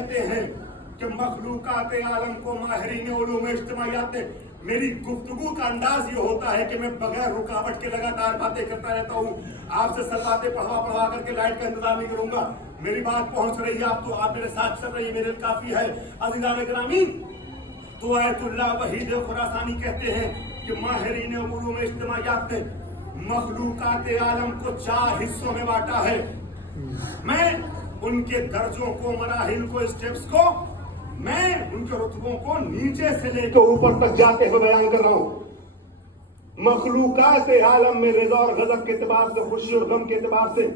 कहते हैं कि मखलूकात आलम को माहिरीन उलूम इज्तिमाइयात ने, मेरी गुफ्तगू का अंदाज ये होता है कि मैं बगैर रुकावट के लगातार बातें करता रहता हूँ। आपसे सब बातें पढ़वा करके लाइट का इंतजार नहीं करूंगा। मेरी बात पहुंच रही है आप तो आप मेरे साथ चल रही है, मेरे लिए काफी है। अज़ीज़ान गिरामी, तो आयतुल्लाह वहीद खुरासानी कहते हैं कि माहिरीन उलूम इज्तिमाइयात ने मखलूकात आलम को 4 हिस्सों में बांटा है। मैं उनके दर्जों को, मराहिल को, स्टेप्स को, मैं उनके रुतबों को नीचे से लेकर ऊपर तक जाते हुए बयान कर रहा हूं। मखलूकात आलम में रिज़ा और गज़ब के एतबार से, खुशी और गम के एतबार से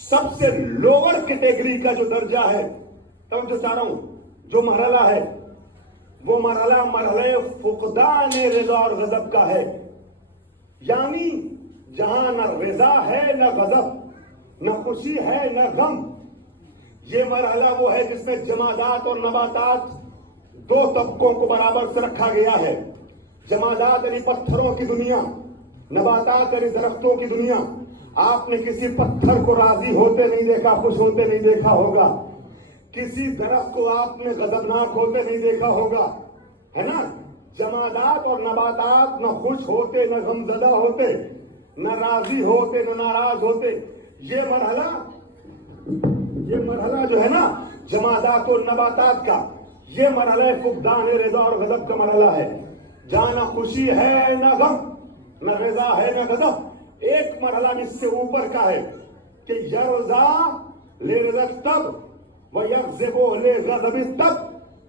सबसे लोअर कैटेगरी का जो दर्जा है, तब जो चाह रहा हूं, जो मरहला है, वो मरहला फुक़दान रिज़ा और गज़ब का है। यानी जहां न रिज़ा है न गज़ब, न खुशी है न गम। ये मरहला वो है जिसमें जमादात और नबातात 2 तबकों को बराबर से रखा गया है। जमादात यानी पत्थरों की दुनिया, नबातात यानी दरख्तों की दुनिया। आपने किसी पत्थर को राजी होते नहीं देखा, खुश होते नहीं देखा होगा। किसी दरख्त को आपने गजबनाक होते नहीं देखा होगा, है ना। जमादात और नबातात न खुश होते, न गमजदा होते, न राजी होते, न नाराज होते। ये मरहला जो है ना जमादात और नबातात का, ये मरहला फुक़दान रिज़ा और गज़ब का मरहला है। जहां न खुशी है न गम, न रिज़ा है न गज़ब। एक मरहला इससे ऊपर का है कि यरज़ा ले रिज़ा तब व यग़ज़िबु ले गज़ब तब।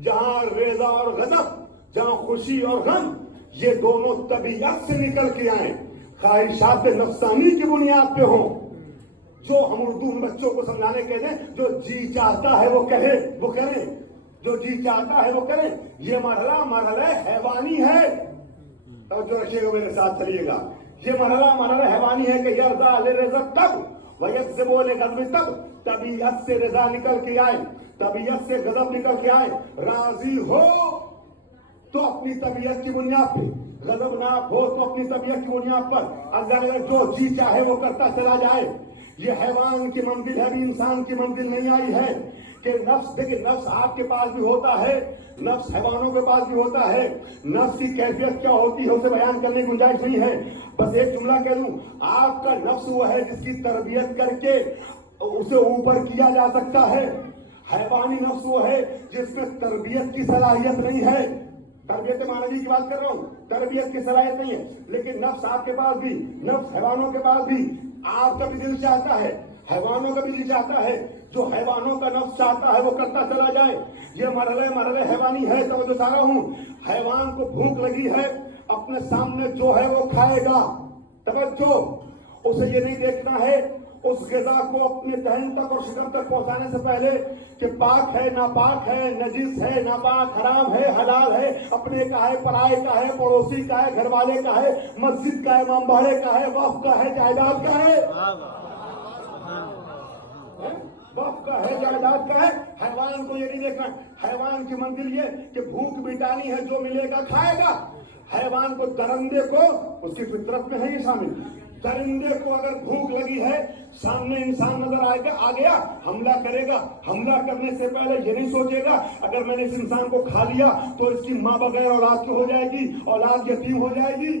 जहां रिज़ा और गज़ब, जहां खुशी और गम, ये दोनों तबीयत से निकल के आए, ख्वाहिशात नफ्सानी की बुनियाद पे हो। जो हम उर्दू में बच्चों को समझाने कहते हैं, जो जी चाहता है वो कहे, वो करे, जो जी चाहता है वो करे। ये मरहला हैवानी है। तवज्जो रखिएगा, मेरे साथ चलिएगा। ये मरहला हैवानी है कि यरज़ा ले रिज़ा तब व यग़ज़िबु ले गज़ब तब। तबीयत से रिज़ा निकल के आए, तबीयत से गज़ब निकल के आए। राजी हो तो अपनी तबीयत की बुनियाद पे, गज़बनाक हो तो अपनी तबीयत की बुनियाद पर। अगर जो जी चाहे वो करता चला जाए, ये हैवान की मंजिल है, अभी इंसान की मंजिल नहीं आई है। कि नफ्स, देखिए नफ्स आपके पास भी होता है, नफ्स हैवानों के पास भी होता है। नफ्स की कैफियत क्या होती है उसे बयान करने की गुंजाइश नहीं है। बस एक जुमला कह दूं, आपका नफ्स वो है जिसकी तरबियत करके उसे ऊपर किया जा सकता है। हैवानी नफ्स वो है जिसमें तरबियत की सलाहियत नहीं है। तरबियत मानवी की बात कर रहा हूँ, तरबियत की सलाहियत नहीं है। लेकिन नफ्स आपके पास भी, नफ्स हैवानों के पास भी, आपका भी दिल चाहता है, हैवानों का भी दिल चाहता है। जो हैवानों का नफ्स चाहता है वो करता चला जाए। ये मरहला हैवानी है। तो जो चाह रहा हूं, हैवान को भूख लगी है, अपने सामने जो है वो खाएगा। तवज्जो, उसे ये नहीं देखना है उस ग़िज़ा को अपने दहन तक और शिकम तक पहुंचाने से पहले कि पाक है, नापाक है, नजीस है, नापाक, हराम है, हलाल है, अपने का है, पराये का है, पड़ोसी का है, घर वाले का है, मस्जिद का है, इमामबाड़े का है, वक्फ का है, जायदाद का है, वक्फ का है, जायदाद का है। हैवान को ये नहीं देखना। हैवान की मंजिल ये कि भूख मिटानी है, जो मिलेगा खाएगा। हैवान को, दरिंदे को, उसकी फितरत में है ये शामिल। दरिंदे को अगर भूख लगी है, सामने इंसान नजर आएगा, आ गया, हमला करेगा। हमला करने से पहले ये नहीं सोचेगा अगर मैंने इस इंसान को खा लिया तो इसकी माँ बगैर औलाद की हो जाएगी, औलाद यतीम हो जाएगी।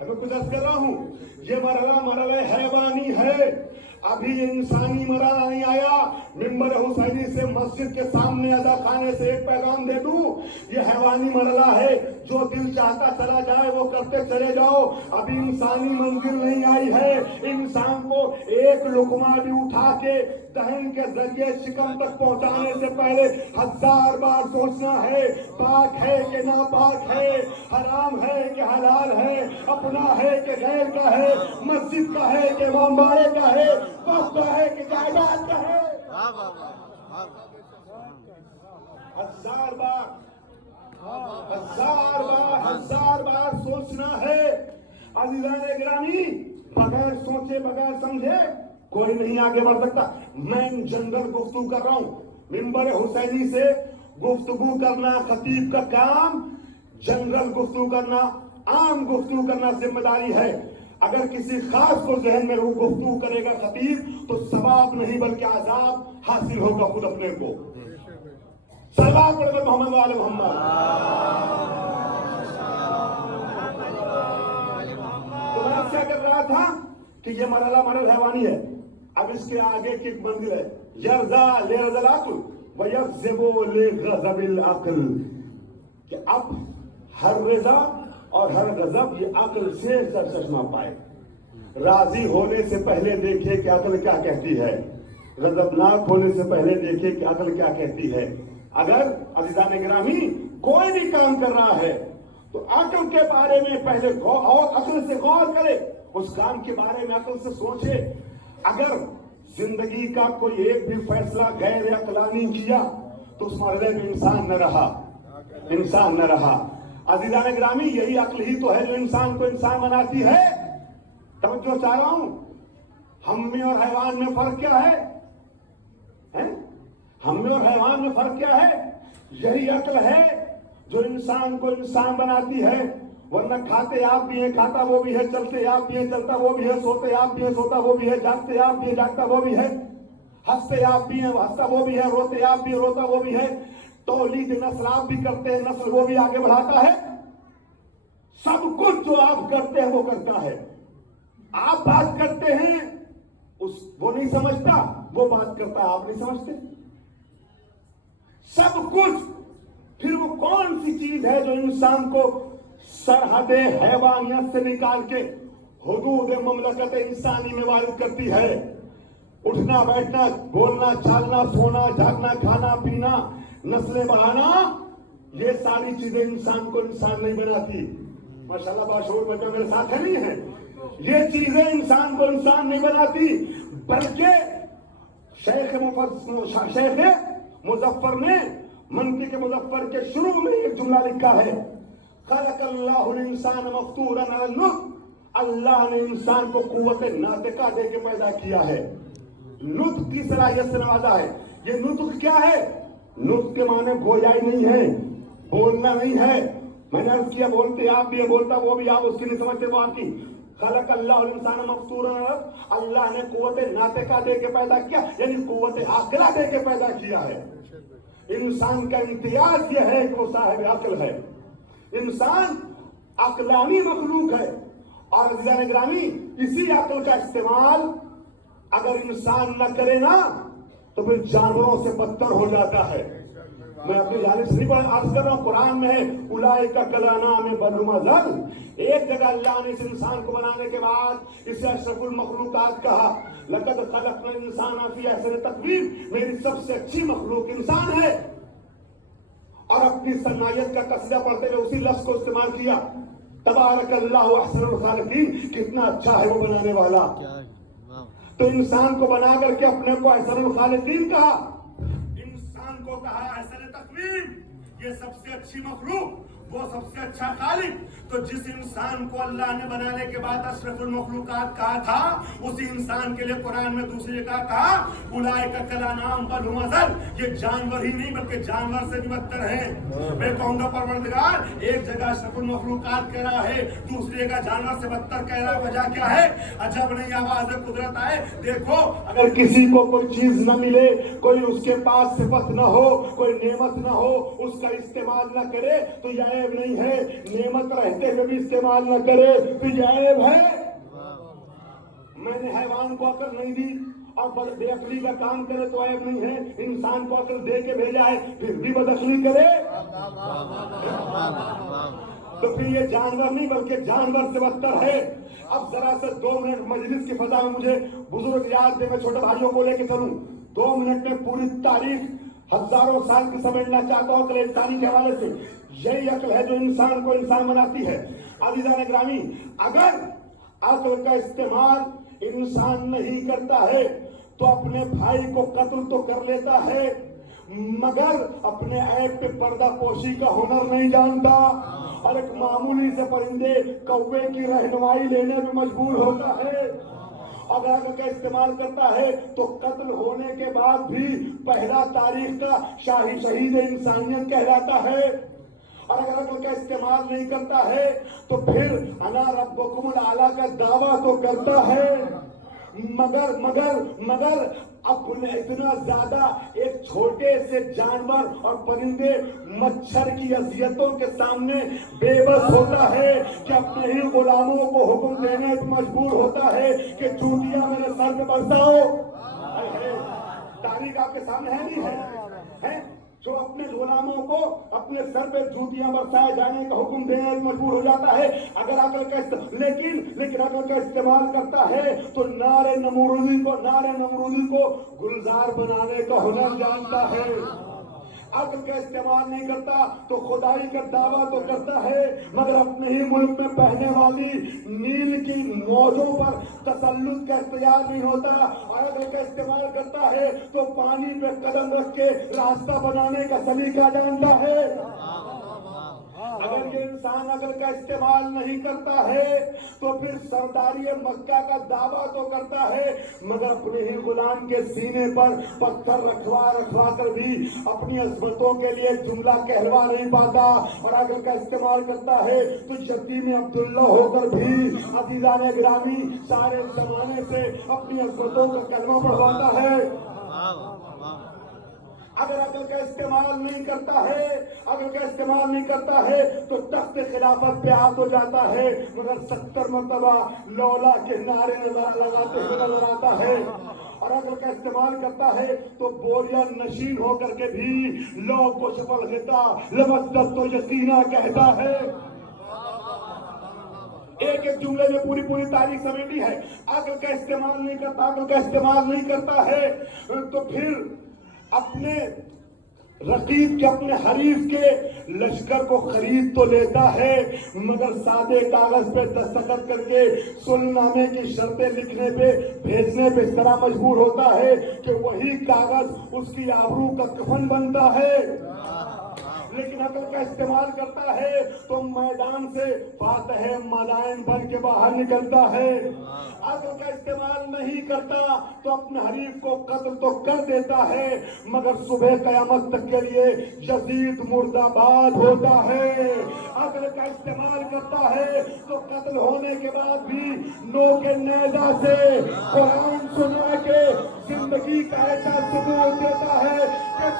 मैं कुछ अर्ज कर रहा हूँ, ये मरहला हैवानी है। अभी इंसानी मरहला नहीं आया। मिंबर हुसैनी से मस्जिद के सामने अदा खाने से एक पैगाम दे दूं, ये हैवानी मरहला है। जो दिल चाहता चला जाए वो करते चले जाओ। अभी इंसानी मंजिल नहीं आई है। इंसान को एक लुकमा भी उठा के दहन के जरिए शिकम तक पहुंचाने से पहले 1000 बार सोचना है, पाक है कि नापाक है, हराम है कि हलाल है, अपना है कि गैर का है, मस्जिद का है कि इमामबाड़े का है, वक्फ का है कि जायदाद का है। 1000 बार सोचना है। अज़ीज़ान गिरामी, बगैर सोचे, बगैर समझे कोई नहीं आगे बढ़ सकता। मैं जनरल गुफ्तगू कर रहा हूँ। मिंबर हुसैनी से गुफ्तगू करना खतीब का काम, जनरल गुफ्तगू करना, आम गुफ्तगू करना जिम्मेदारी है। अगर किसी खास को जहन में गुफ्तगू करेगा खतीब तो सवाब नहीं बल्कि आजाब हासिल होगा खुद अपने को। सलवात पढ़कर मोहम्मद वाले मोहम्मद। तो मैं क्या कर रहा था कि ये मरला मरल हैवानी है। अब इसके आगे की मंजिल है यरजा ले रज़ल अक़ल व यग़ज़िबु ले ग़ज़बिल अक़ल, कि अब हर रजा और हर गजब ये अक्ल से चश्मा पाए। राजी होने से पहले देखिए कि अक्ल क्या कहती है, गजबनाक होने से पहले देखिए कि अक्ल क्या कहती है। अगर अज़ीज़ान गिरामी कोई भी काम कर रहा है तो अक्ल के बारे में पहले और अक्ल से गौर करे, उस काम के बारे में अक्ल से सोचे। अगर जिंदगी का कोई एक भी फैसला गैर अक्लानी किया तो उस मरले में इंसान न रहा, इंसान न रहा। अज़ीज़ान गिरामी यही अक्ल ही तो है जो इंसान को इंसान बनाती है। तवज्जो चाह रहा हूं, हम में और हैवान में फर्क क्या है? हम में और हैवान में फर्क क्या है? यही अक्ल है जो इंसान को इंसान बनाती है। वरना खाते आप भी हैं, खाता वो भी है, चलते आप भी हैं, चलता वो भी है, सोते आप भी हैं, सोता वो भी है, जागते आप भी हैं, जागता वो भी है, हंसते आप भी हैं, हंसता वो भी है, रोते आप भी, रोता वो भी है, तौलीद नस्ल आप भी करते हैं, नस्ल वो भी आगे बढ़ाता है। सब कुछ जो आप करते हैं वो करता है। आप बात करते हैं वो नहीं समझता, वो बात करता है, आप नहीं समझते। सब कुछ। फिर वो कौन सी चीज है जो इंसान को सरहदे हैवानियत से निकाल के हुदूद ममलकत इंसानी में वारिद करती है? उठना बैठना, बोलना चालना, सोना जागना, खाना पीना, नस्लें बढ़ाना, ये सारी चीजें इंसान को इंसान नहीं बनाती। माशाल्लाह बाशऊर बच्चे मेरे साथ है नहीं है? ये चीजें इंसान को इंसान नहीं बनाती, बल्कि शेख मुज़फ्फर ने मंतिक़ मुज़फ्फर के शुरू में एक जुमला लिखा है, खलक़ल्लाहुल इंसान मफ़्तूरन अला नुत्क़, अल्लाह ने इंसान को कुव्वत नातिका दे के पैदा किया है, नुत्क़ की सलाहियत से नवाजा है। ये नुत्क़ क्या है? नुत्क़ के माने गोयाई नहीं है, बोलना नहीं है। मैंने अर्ज़ किया बोलते आप भी है, बोलता वो भी, आप उसकी नहीं समझते वो आपकी। खलक़ल्लाहुल इंसान मफ़्तूरन, अल्लाह ने कुव्वत नातिका दे के पैदा किया, यानी कुव्वत अक़ला दे के पैदा किया है। इंसान का इम्तियाज यह है कि वो साहिब अक्ल है। इंसान अक्लानी मखलूक है। और अज़ीज़ान गिरामी इसी अक्ल का इस्तेमाल अगर इंसान न करे ना तो फिर जानवरों से बदतर हो जाता है। मैं अपनी जानिब से नहीं अर्ज कर रहा हूँ, कुरान में है उलाइका कलानाम बल हुम अज़ल। एक जगह अल्लाह ने इस इंसान को बनाने के बाद इसे अशरफुल मखलूकात कहा, लक़द खलक़नल इंसान फ़ी अहसनि तक़वीम, मेरी सबसे अच्छी मखलूक इंसान है। और अपनी सनायत का कसीदा पढ़ते हुए उसी लफ्ज़ को इस्तेमाल किया, तबारकल्लाहु अहसनुल खालिकीन, कितना अच्छा है वो बनाने वाला। तो इंसान को बना करके अपने को अहसनुल खालिकीन कहा, इंसान को कहा अहसन तक़वीम, ये सबसे अच्छी मखलूक, वो सबसे अच्छा खालिक। तो जिस इंसान को अल्लाह ने बनाने के बाद अशरफुल मखलूकात कहा था, उसी इंसान के लिए कुरान में दूसरी जगह कहा उलाइका कलानाम बल हुम अज़ल, ये जानवर ही नहीं बल्कि जानवर से भी बदतर है। मैं कहूंगा परवरदिगार एक जगह अशरफुल मखलूकात कह रहा है, दूसरी जगह जानवर से बदतर कह रहा है, वजह क्या है? अजब नहीं आवाज़ कुदरत आए। देखो अगर किसी को कोई चीज न मिले, कोई उसके पास सिफत न हो, कोई नेमत न हो, उसका इस्तेमाल न करे तो यह ऐब नहीं है। नेमत रहते हुए भी इस्तेमाल न करे तो यह ऐब है। मैंने हैवान को अकल नहीं दी और बेअक्ली का काम करे तो ऐब नहीं है। इंसान को अकल दे के भेजा है फिर भी बदअक्ली करे तो फिर ये जानवर नहीं बल्कि जानवर से बदतर है। अब जरा से 2 मिनट मजलिस की फजा में मुझे बुजुर्ग याद दे, मैं छोटे भाइयों को लेके चलूं। 2 मिनट में पूरी तारीख हजारों साल की समझना चाहता हूं अकल इंसानी के हवाले से। यही अकल है जो इंसान को इंसान बनाती है। अज़ीज़ान गिरामी, अगर अकल का इस्तेमाल इंसान नहीं करता है तो अपने भाई को कत्ल तो कर लेता है, मगर अपने ऐब पे पर्दा पोशी का हुनर नहीं जानता और एक मामूली से परिंदे कौवे की रहनुमाई लेने में मजबूर होता है। अगर अकल का इस्तेमाल करता है तो कत्ल होने के बाद भी पहला तारीख का शाही शहीद इंसानियत कहलाता है। और अगर अकल का इस्तेमाल नहीं करता है तो फिर अना रब्बुकुमुल आला का दावा तो करता है, मगर अपने इतना ज्यादा एक छोटे से जानवर और परिंदे मच्छर की अजियतों के सामने बेबस होता है कि अपने ही गुलामों को हुक्म देने पर मजबूर होता है कि चूटियां मेरे सर पे बरसाओ। तारीख आपके सामने है नहीं है? जो अपने गुलामों को अपने सर पे जूतियां बरसाए जाने का हुक्म देने पर मजबूर हो जाता है। अगर अकल का लेकिन अकल का इस्तेमाल करता है तो नारे नमरूदी को गुलजार बनाने का हुनर जानता है। अक्ल का इस्तेमाल नहीं करता तो खुदाई का दावा तो करता है, मगर अपने ही मुल्क में बहने वाली नील की मौजों पर तसल्लुत का इख्तियार नहीं होता। और अक्ल का इस्तेमाल करता है तो पानी पे कदम रख के रास्ता बनाने का सलीका जानता है। अगर ये इंसान अकल का इस्तेमाल नहीं करता है तो फिर सरदारी मक्का का दावा तो करता है, मगर अपने ही गुलाम के सीने पर पत्थर रखवा कर भी अपनी अजमतों के लिए जुमला कहलवा नहीं पाता। और अकल का इस्तेमाल करता है तो यतीम अब्दुल्ला होकर भी अजीजान गिरामी सारे जमाने से अपनी अजमतों का कलमा पढ़वाता है। अगर अकल का इस्तेमाल नहीं करता है तो तख्त खिलाफत पे हाथ हो जाता है, मगर 70 मरतबा लौला के नारे लगाते हुए नजर आता है। और अकल का इस्तेमाल करता है तो बोरिया नशीन होकर के भी लौ को सफल देता लमस्दत तो यकीना कहता है। एक एक जुमले में पूरी तारीख समेटी है। अकल का इस्तेमाल नहीं करता है तो फिर अपने रकीब के अपने हरीफ के लश्कर को खरीद तो लेता है, मगर सादे कागज पे दस्तखत करके सुलहनामे की शर्तें लिखने पे भेजने पे इस तरह मजबूर होता है कि वही कागज उसकी आबरू का कफन बनता है। लेकिन अकल का इस्तेमाल करता है तो मैदान से फातह मलायन बन के बाहर निकलता है। अकल का इस्तेमाल नहीं करता तो अपने हरीफ को कत्ल तो कर देता है, मगर सुबह कयामत तक के लिए यजीद मुर्दाबाद होता है। अकल का इस्तेमाल करता है तो कत्ल होने के बाद भी नोके नेजा से कुरान सुना के जिंदगी का ऐसा सबूत देता है कि